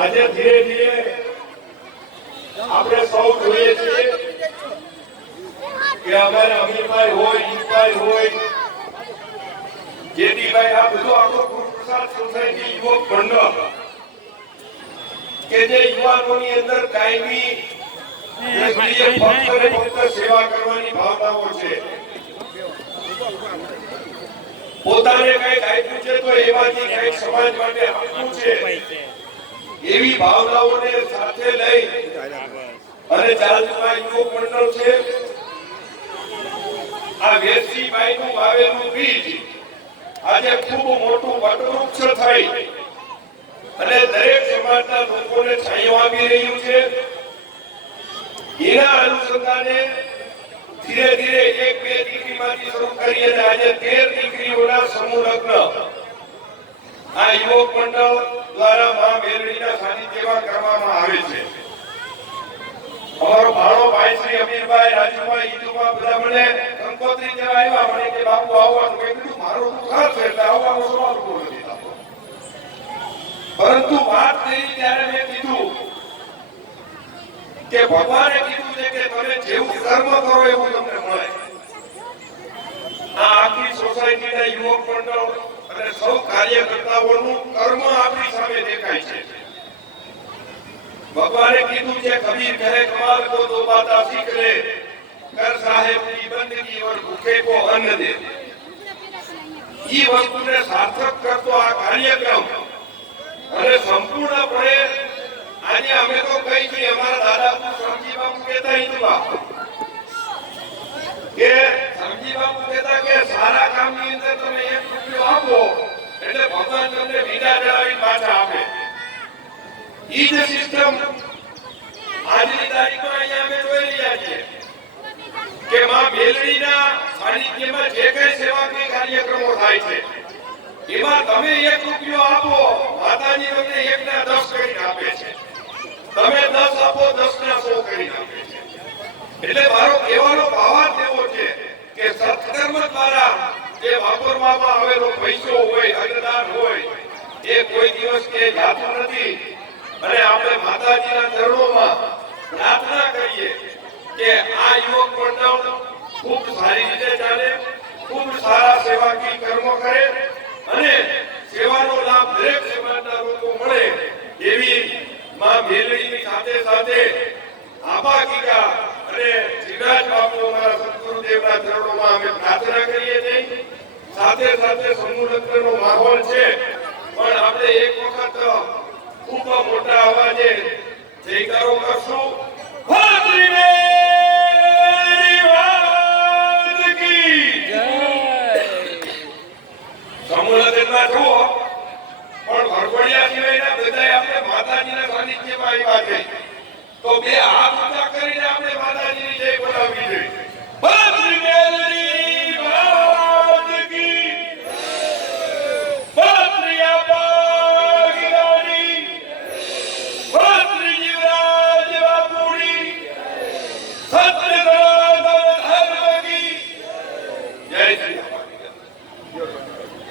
આજે ધીરે ધીરે આપણે સૌ જોઈએ છીએ કે અમારે અમીરભાઈ હોય, ઈશભાઈ હોય, જેદીભાઈ, આ બધું આખો ગુરુપ્રસાદ સોસાયટી યુવક મંડળ કે જે યુવાનોની અંદર કાયમી ફક્ત સેવા કરવાની ભાવનાઓ છે. પોતાને કઈક આપ્યું છે તો એમાંથી કઈક સમાજ માટે આપવું છે, એવી ભાવનાઓને સાથે લઈ અને ચાલતું યુવક મંડળ છે. આ વેરસીભાઈ નું વાવેલું બીજ આજે ખૂબ મોટું વટવૃક્ષ થઈ અને દરેક સમાજના લોકોને છાંયો આપી રહ્યું છે. એના અનુસંધાને ધીરે ધીરે 1-2 દીકરીમાંથી શરૂ કરી અને આજે 13 દીકરીઓના સમૂહ લગ્ન આ યુવક મંડળ દ્વારા મા મેલડીના સાનિધ્યમાં કરવામાં આવે છે. અમારો ભાણો ભાઈ શ્રી અમીરભાઈ, રાજુભાઈ, ઈદુભાઈ બધા મને કંકોત્રી દેવા આવ્યા. મને કે બાપુ આવવાનું. મેં કીધું મારો દુખાર છે એટલે આવવાનો સવાલ ઉભો નથી થતો. પરંતુ વાત કરી ત્યારે મેં કીધું કે ભગવાને કીધું છે કે તમે જેવું કર્મ કરો એવું તમને મળે. આ આખી સોસાયટીના યુવક મંડળ અને સૌ કાર્યકર્તાઓનું કર્મ આપણી સામે દેખાય છે. ભગવાને કીધું છે કબીર કહે કમાલ કો દો બાતા સીખ લે, કર સાહેબ કી બંદગી ઓર ભૂખે કો અન્ન દે. ઈ વસ્તુને સાર્થક કરતો આ કાર્યક્રમ અને સંપૂર્ણપણે આજે અમે તો કઈ છીએ, અમારા દાદા સમજી બાપુ કહેતા હિન્દુબા કે સમજી બાપુ કહેતા કે સારા કામની અંદર તમે 1 રૂપિયો આપો એટલે ભગવાન તમને વિદા જણાવી પાછા આપે. ઈ જ સિસ્ટમ આજની તારીખમાં અહીંયા અમે જોઈ રહ્યા છીએ કે માં મેલડીના સાનિધ્યમાં જે કઈ સેવાકીય કાર્યક્રમો થાય છે એમાં તમે 1 રૂપિયો આપો, માતાજી તમને 1 ના 10 કરીને આપે છે. તમે 10 આપો, 10 ના 100 કરીને આપે છે. એટલે મારો કહેવાનો ભાવાર્થ એવો છે કે સત્કર્મ દ્વારા જે વાપરવામાં આવેલો પૈસો હોય, અન્નદાન હોય, એ કોઈ દિવસ કે જાતું નથી. અને આપણે માતાજીના ચરણોમાં પ્રાર્થના કરીએ કે આ યુવક મંડળ ખૂબ સારી રીતે ચાલે, ખૂબ સારા સેવાકીય કર્મો કરે અને સેવાનો લાભ દરેક સમાજના લોકો મળે એવી માં મેલડીની સાથે સાથે આબા ગીગા અને જીવરાજ બાપુ અમારા સદગુરુદેવના ચરણોમાં અમે પ્રાર્થના કરીએ છીએ. સાથે સાથે સમૂહ લગ્નનો માહોલ છે, પણ આપણે એક વખત ખૂબ મોટા અવાજે જયકારો કરશું. સમૂહ લગ્નમાં જુઓ પણ ભરભડિયા સિવાયના બધા આપણે માતાજીના સાનિધ્યમાં આવ્યા છે તો 2 હાથ ઊંચા કરીને આપણે માતાજીની જય બોલાવવી જોઈએ.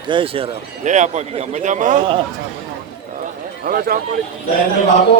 જય શ્રી રામ. જય આપા ગીગા. મજામાં? હવે ચા પડી. જય બાપુ.